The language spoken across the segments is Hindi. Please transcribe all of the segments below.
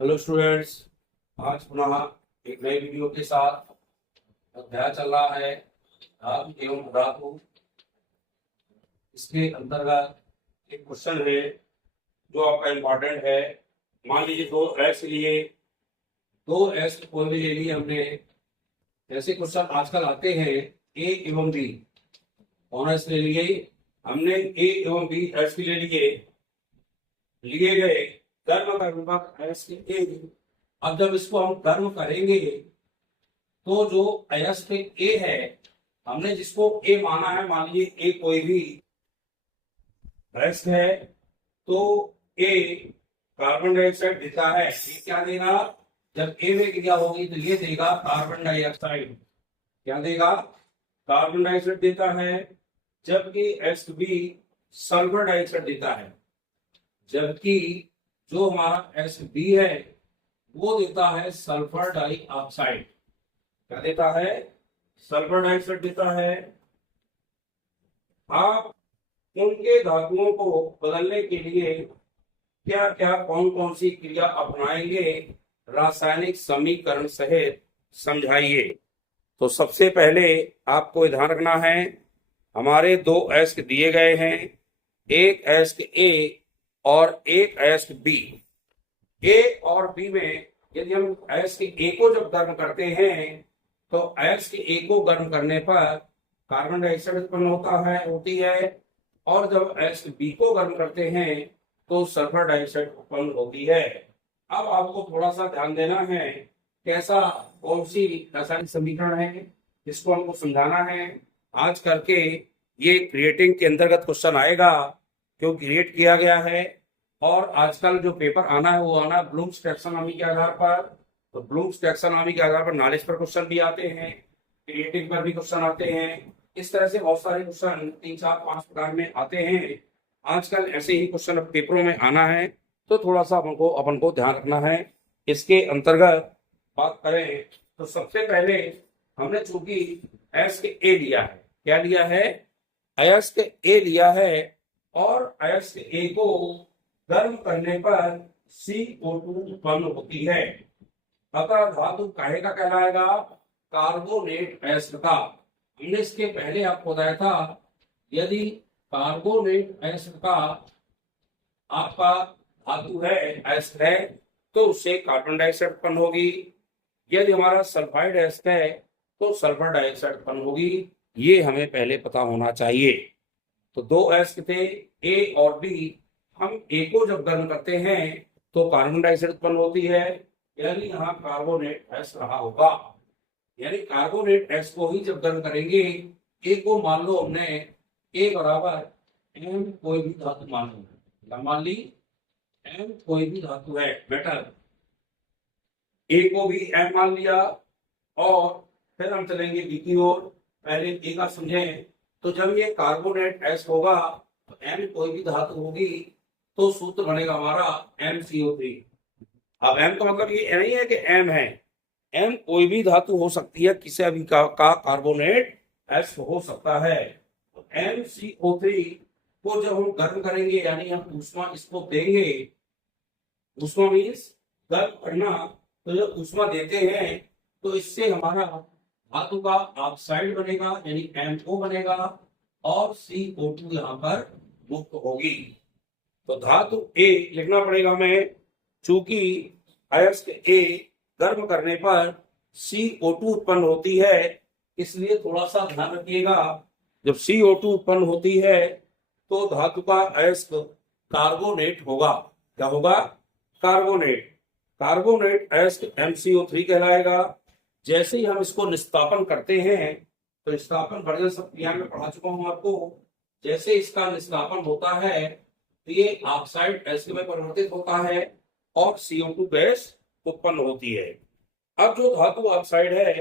Hello students. आज पुनः एक नई वीडियो के साथ अध्याय चल रहा है धातु एवं धातु। इसके अंतर्गत एक क्वेश्चन है जो आपका इम्पोर्टेंट है। मान लीजिए दो एस लिए, दो एस कोई भी ले लिए हमने। ऐसे क्वेश्चन आजकल आते हैं ए एवं बी, कौन एस ले लिए हमने, ए एवं बी एस ले लिए गए। कर्म का विभाग एस के ए। अब जब इसको हम कर्म करेंगे तो जो अयस्क पे ए है, हमने जिसको ए माना है, मान लीजिए ए कोई भी अयस्क है, तो ए कार्बन डाइऑक्साइड देता है। ये क्या देगा? जब ए में क्रिया होगी तो ये देगा कार्बन डाइऑक्साइड। क्या देगा? कार्बन डाइऑक्साइड देता है। जबकि अयस्क बी सल्फर डाइऑक्साइड देता है। जबकि जो हमारा एस बी है वो देता है सल्फर डाइऑक्साइड। क्या देता है? सल्फर डाइऑक्साइड देता है। आप उनके धातुओं को बदलने के लिए क्या क्या कौन कौन सी क्रिया अपनाएंगे, रासायनिक समीकरण सहित समझाइए। तो सबसे पहले आपको ध्यान रखना है, हमारे दो एस्क दिए गए हैं, एक एस्क ए और एक एस्क बी। ए और बी में यदि हम एस्क ए को जब गर्म करते हैं तो एस्क ए को गर्म करने पर कार्बन डाइऑक्साइड उत्पन्न होती है, और जब एस्क बी को गर्म करते हैं तो सल्फर डाइऑक्साइड उत्पन्न होती है। अब आपको थोड़ा सा ध्यान देना है, कैसा कौन सी रासायनिक समीकरण है इसको हमको समझाना है आज करके। ये क्रिएटिंग के अंतर्गत क्वेश्चन आएगा, क्यों क्रिएट किया गया है। और आजकल जो पेपर आना है वो आना ब्लूम्स टैक्सोनॉमी के आधार पर। तो ब्लूम्स टैक्सोनॉमी के आधार पर नॉलेज पर क्वेश्चन भी आते हैं, क्रिएटिंग पर भी क्वेश्चन आते हैं। इस तरह से बहुत सारे क्वेश्चन 3 4 5 प्रकार में आते हैं। आजकल ऐसे ही क्वेश्चन पेपरों में आना है, तो थोड़ा सा अपन को ध्यान रखना है। इसके अंतर्गत बात करें तो सबसे पहले हमने चूंकि अयस्क ए लिया है, क्या लिया है? अयस्क ए लिया है, और अयस्क ए को गर्म करने पर CO2 उत्पन्न होती है। अतः धातु काहे का कहलाएगा? कार्बोनेट अयस्क का। हमने इसके पहले आपको बताया था, यदि कार्बोनेट अयस्क का आपका धातु है, अयस्क है, तो उससे कार्बन डाइऑक्साइड उत्पन्न होगी। यदि हमारा सल्फाइड अयस्क है तो सल्फर डाइऑक्साइड उत्पन्न होगी। ये हमें पहले पता होना चाहिए। तो दो अयस्क थे ए और बी, हम ए को जब गर्म करते हैं तो कार्बन डाइऑक्साइड उत्पन्न होती है, यानी यहाँ कार्बोनेट अयस्क रहा होगा। यानी कार्बोनेट अयस्क को ही जब गर्म करेंगे, ए को मान लो हमने ए बराबर एम कोई भी धातु मान लो, मान ली एम कोई भी धातु है मेटल, ए को भी एम मान लिया। और फिर हम चलेंगे बी की ओर। पहले ए का समझें, तो जब ये कार्बोनेट अयस्क होगा तो एम कोई भी धातु होगी, तो सूत्र बनेगा हमारा MCO3। अब एम का मतलब ये नहीं है कि एम है, एम कोई भी धातु हो सकती है, किसी भी का कार्बोनेट अयस्क हो सकता है। तो MCO3 को जब हम गर्म करेंगे, यानी हम ऊष्मा इसको देंगे, ऊष्मा मीन्स गर्म करना, तो जब ऊष्मा देते हैं तो इससे हमारा धातु का ऑक्साइड बनेगा, यानी MO बनेगा, और CO2 यहाँ पर मुक्त होगी। तो धातु ए लिखना पड़ेगा हमें, चूंकि अयस्क ए गर्म करने पर CO2 उत्पन्न होती है, इसलिए थोड़ा सा ध्यान रखिएगा। जब CO2 उत्पन्न होती है तो धातु का अयस्क कार्बोनेट होगा। क्या होगा? कार्बोनेट। कार्बोनेट अयस्क MCO3 कहलाएगा। जैसे ही हम इसको निस्तापन करते हैं, तो निस्तापन वर्जन सब क्रिया में पढ़ा चुका हूं आपको। जैसे इसका निस्तापन होता है तो ये ऑक्साइड अयस्क में परिवर्तित होता है और CO2 गैस उत्पन्न होती है। अब जो धातु ऑक्साइड है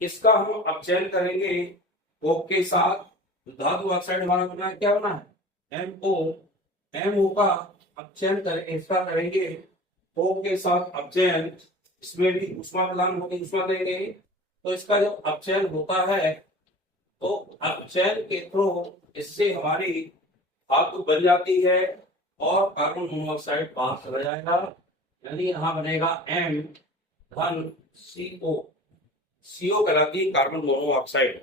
इसका हम अपचयन करेंगे कोक के साथ। धातु ऑक्साइड हमारा बना है, क्या बना है? MO। MO का अपचयन इसका करेंगे कोक के साथ अपचयन। इसमें भी ऊष्मा प्रदान होगी, ऊष्मा देंगे। तो इसका जब अपचयन होता है तो अपचयन के थ्रू इससे हमारी धातु बन जाती है और कार्बन मोनोऑक्साइड बाहर चला जाएगा। यानी यहाँ बनेगा M धन CO। CO कहलाती है कार्बन मोनोऑक्साइड।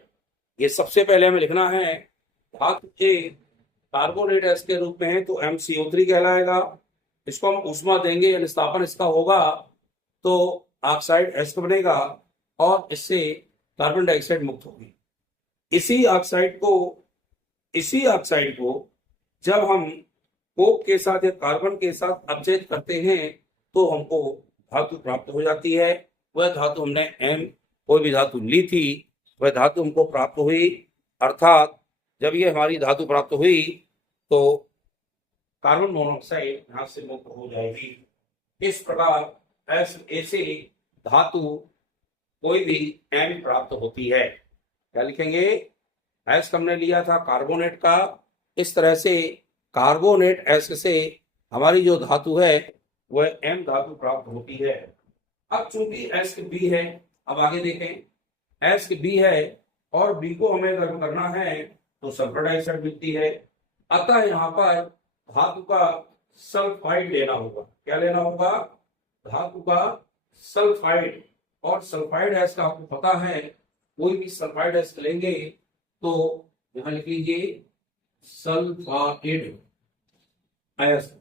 ये सबसे पहले हमें लिखना है धातु A कार्बोनेट एस के रूप में है तो MCO3 कहलाएगा। इसको हम ऊष्मा देंगे या निस्तापन इसका होगा तो ऑक्साइड एस बनेगा और इससे कार्बन डाइऑक्साइड मुक्त होगी। इसी ऑक्साइड को जब हम कोक के साथ या कार्बन के साथ अपचयित करते हैं तो हमको धातु प्राप्त हो जाती है। वह धातु हमने कोई भी धातु ली थी, वह धातु हमको प्राप्त हुई। अर्थात जब ये हमारी धातु प्राप्त हुई तो कार्बन मोनोऑक्साइड यहाँ से मुक्त हो जाएगी। इस प्रकार ऐसे धातु कोई भी M प्राप्त होती है। क्या लिखेंगे? एस हमने लिया था कार्बोनेट का, इस तरह से कार्बोनेट एस से हमारी जो धातु है वह M धातु प्राप्त होती है। अब चूंकि एस बी है, अब आगे देखें एस बी है और बी को हमें गर्म करना है तो सल्फर डाइऑक्साइड मिलती है। अतः यहाँ पर धातु का सल्फाइड लेना होगा। क्या लेना होगा? धातु का सल्फाइड। और सल्फाइड एस का आपको पता है, कोई भी सल्फाइड एस लेंगे तो यहां लिख लीजिए सल्फाइड एस।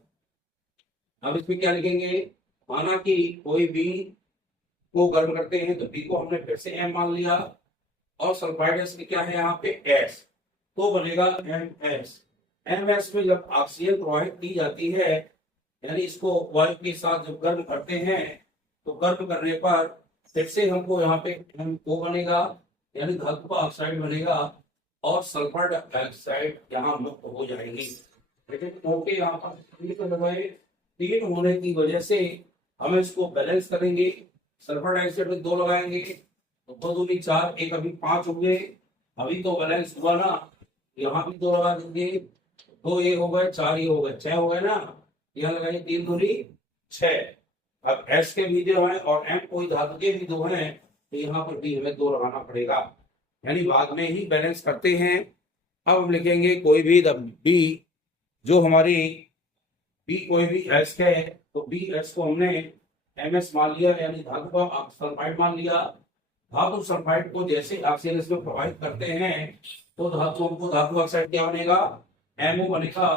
अब इसमें क्या लिखेंगे? माना कि कोई बी को गर्म करते हैं तो बी को हमने फिर से M मान लिया और सल्फाइड एस क्या है यहाँ पे S, तो बनेगा MS। MS में जब ऑक्सीजन प्रवाहित की जाती है यानी इसको वायु के साथ जब गर्म करते हैं तो गर्म करने पर फिर से हमको यहाँ पे MO बनेगा यानी धातु का ऑक्साइड बनेगा और सल्फर डाइऑक्साइड यहाँ मुक्त हो जाएगी। लेकिन ओके यहाँ पर 3 होने की वजह से हम इसको बैलेंस करेंगे। सल्फर डाइऑक्साइड में 2 लगाएंगे तो 2 दूनी 4, एक अभी 5 हो गए। अभी तो बैलेंस हुआ ना, यहाँ भी 2 लगा देंगे, 2 ये हो गए, 4 ये हो गए, 6 हो गए ना। यहाँ लगाइए 3 दूनी 6। अब एस के भी 2 हैं और M कोई धातु के भी 2 हैं तो यहाँ पर भी हमें 2 लगाना पड़ेगा, यानी बाद में ही बैलेंस करते हैं। अब हम लिखेंगे कोई भी बी, जो हमारी बी कोई भी एस है तो बी एस को हमने MS मान लिया यानी धातु का सल्फाइड मान लिया। धातु सल्फाइड को जैसे ऑक्सीजन इसमें प्रवाहित करते हैं तो धातु ऑक्साइड क्या बनेगा? MO बनेगा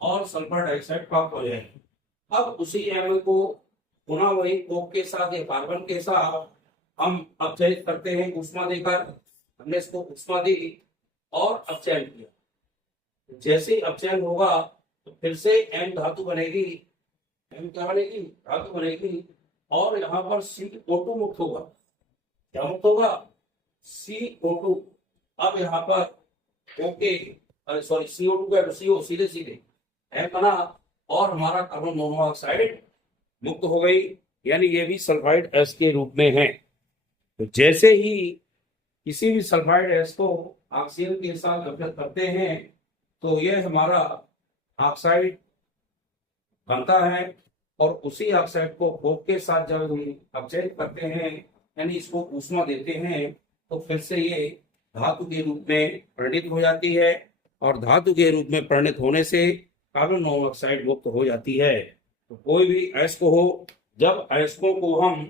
और सल्फर डाइऑक्साइड प्राप्त हो जाएगा। अब उसी MO को पुनः वही कोक के साथ या कार्बन के साथ हम अपचयित करते हैं ऊष्मा देकर। हमने इसको ऊष्मा दी और अपचयन किया। जैसे अपचयन होगा तो फिर से M धातु बनेगी। M क्या बनेगी? धातु बनेगी और यहाँ पर CO2 मुक्त होगा। क्या मुक्त होगा? CO2। अब यहाँ पर CO2 का CO सीधे M बना और हमारा कार्बन मोनोऑक्साइड मुक्त हो गई, यानी ये भी सल्फाइड एस के रूप में है। तो जैसे ही किसी भी सल्फाइड एस को ऑक्सीजन के साथ अपचयित करते हैं तो यह हमारा ऑक्साइड बनता है और उसी ऑक्साइड को कोक के साथ जब हम अपचयित करते हैं यानी इसको ऊष्मा देते हैं तो फिर से ये धातु के रूप में परिणित हो जाती है और धातु के रूप में परिणित होने से कार्बन मोनोऑक्साइड मुक्त हो जाती है। तो कोई भी अयस्क हो, जब अयस्कों को हम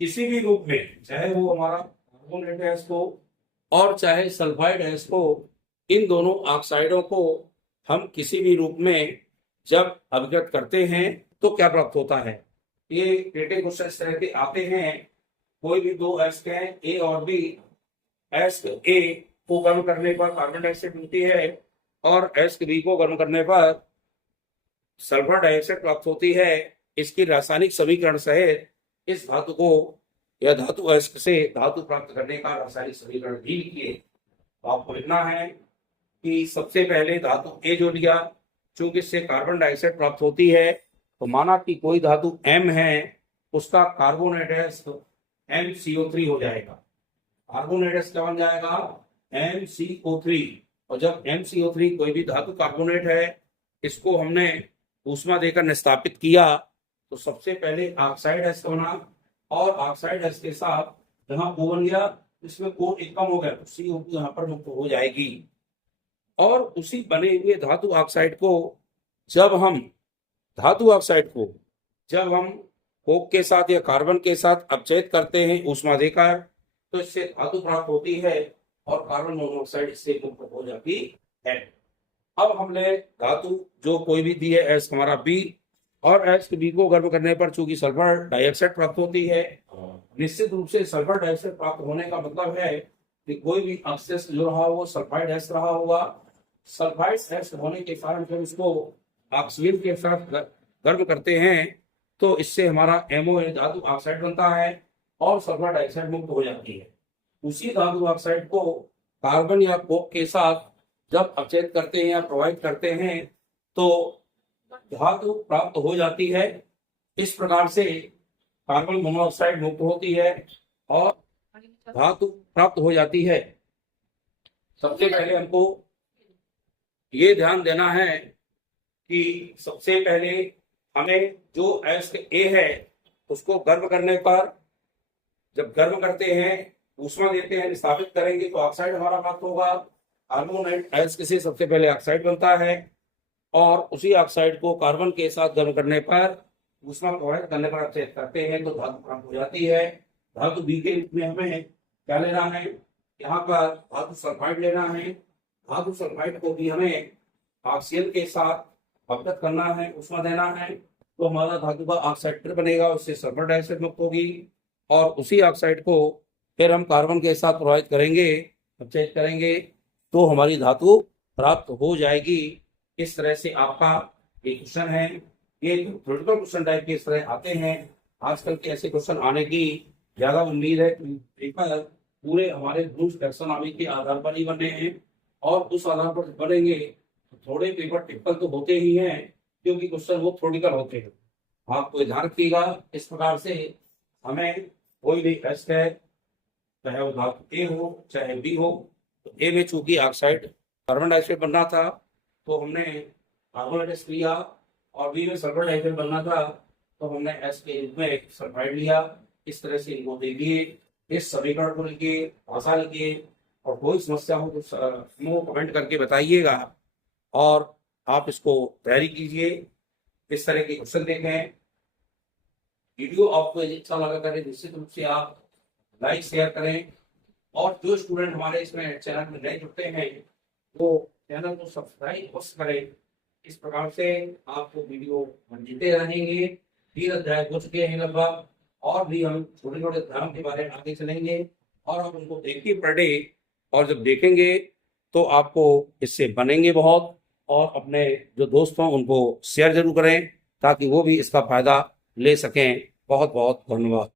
किसी भी रूप में, चाहे वो हमारा कार्बोनेट अयस्क हो और चाहे सल्फाइड अयस्क हो, इन दोनों ऑक्साइडों को हम किसी भी रूप में जब अपघटित करते हैं तो क्या प्राप्त होता है? ये रिलेटेड क्वेश्चन इस तरह के आते हैं। कोई भी 2 अयस्क हैं A और B, अयस्क A को गर्म करने पर कार्बन डाइऑक्साइड मिलती है और अयस्क B को गर्म करने पर सल्फर डाइऑक्साइड प्राप्त होती है। इसकी रासायनिक समीकरण सहित इस धातु को या धातु अयस्क से धातु प्राप्त करने का रासायनिक समीकरण भी लिखिए। तो आपको लिखना है कि सबसे पहले धातु A जो लिया, चूंकि इससे कार्बन डाइऑक्साइड प्राप्त होती है तो माना कि कोई धातु M है, उसका कार्बोनेट अयस्क MCO3 हो जाएगा। कार्बोनेट अयस्क क्या बन जाएगा? MCO3। और जब MCO3 कोई भी धातु कार्बोनेट है, इसको हमने ऊष्मा देकर निस्तापित किया तो सबसे पहले ऑक्साइड अयस्क बना और ऑक्साइड अयस्क के साथ जहां O बन गया, इसमें O एक कम हो गया तो CO2 यहाँ पर मुक्त हो जाएगी। और उसी बने हुए धातु ऑक्साइड को जब हम धातु ऑक्साइड को जब हम कोक के साथ या कार्बन के साथ अपचयित करते हैं ऊष्माधिकार, तो इससे धातु प्राप्त होती है और कार्बन मोनोऑक्साइड इससे मुक्त हो जाती है। अब हमने धातु जो कोई भी दी है एस हमारा बी, और एस बी को गर्म करने पर चूंकि सल्फर डाइऑक्साइड प्राप्त होती है। निश्चित रूप से सल्फर डाइऑक्साइड प्राप्त होने का मतलब है कि कोई भी अवशेष जो रहा वो सल्फाइड एस रहा होगा। सल्फाइड एस होने के कारण जब इसको ऑक्सीजन के साथ गर्म करते हैं तो इससे हमारा एमओ धातु ऑक्साइड बनता है और सल्फर डाइऑक्साइड मुक्त हो जाती है। उसी धातु ऑक्साइड को कार्बन या कोक के साथ जब अपचयित करते हैं या प्रोवाइड करते हैं तो धातु प्राप्त हो जाती है। इस प्रकार से कार्बन मोनोऑक्साइड मुक्त होती है और धातु प्राप्त हो जाती है। सबसे पहले हमको ये ध्यान देना है कि सबसे पहले हमें जो एस ए है उसको गर्म करने पर, जब गर्म करते हैं ऊष्मा देते हैं स्थापित करेंगे तो ऑक्साइड हमारा प्राप्त होगा। कार्बोनेट एस से सबसे पहले ऑक्साइड बनता है और उसी ऑक्साइड को कार्बन के साथ गर्म करने पर ऊष्मा प्रोवाइड करने पर अपचयित करते हैं तो धातु प्राप्त हो जाती है। धातु बी के रूप में हमें क्या लेना है, यहाँ पर धातु सल्फाइड लेना है। धातु सल्फाइड को भी हमें ऑक्सीजन के साथ अपचयित करना है, ऊष्मा देना है, तो हमारा धातु का ऑक्साइड बनेगा, उससे सल्फर डाइऑक्साइड मुक्त होगी और उसी ऑक्साइड को फिर हम कार्बन के साथ प्रोवाइड करेंगे, अपचयित करेंगे तो हमारी धातु प्राप्त हो जाएगी। इस तरह से आपका ये क्वेश्चन है, ये थ्योरेटिकल क्वेश्चन टाइप के इस तरह आते हैं। आजकल के ऐसे क्वेश्चन आने की ज्यादा उम्मीद है। पेपर पूरे हमारे ग्रुप टैक्सोनॉमी के आधार पर ही बने हैं और उस आधार पर बनेंगे तो थोड़े पेपर टिपिकल तो होते ही हैं क्योंकि क्वेश्चन वो थ्योरेटिकल होते हैं। आपको ध्यान रखिएगा। इस प्रकार से हमें कोई भी टेस्ट है, चाहे वो धातु ए हो चाहे बी हो, तो ए में चूंकि ऑक्साइड कार्बन डाइऑक्साइड बनना था तो हमने कार्बन टेस्ट लिया और बी में सल्फर डाइऑक्साइड बनना था तो हमने एस के रूप में सल्फाइड लिया। इस तरह से इनको देखिए, इस समीकरण को लिखिए, भाषा लिखिए और कोई समस्या हो तो कमेंट करके बताइएगा और आप इसको तैयारी कीजिए। इस तरह के क्वेश्चन देखें। वीडियो आपको अच्छा लगा करें निश्चित रूप से आप लाइक शेयर करें और जो स्टूडेंट हमारे इसमें चैनल में नए जुड़ते हैं वो चैनल को सब्सक्राइब करें। इस प्रकार से आपको वीडियो मिलते रहेंगे। 3 अध्याय हो चुके हैं लगभग और भी हम छोटे छोटे धर्म के बारे में आगे चलेंगे और हम उनको देखिए पर डे, और जब देखेंगे तो आपको इससे बनेंगे बहुत और अपने जो दोस्त हों उनको शेयर जरूर करें ताकि वो भी इसका फायदा ले सकें। बहुत बहुत धन्यवाद।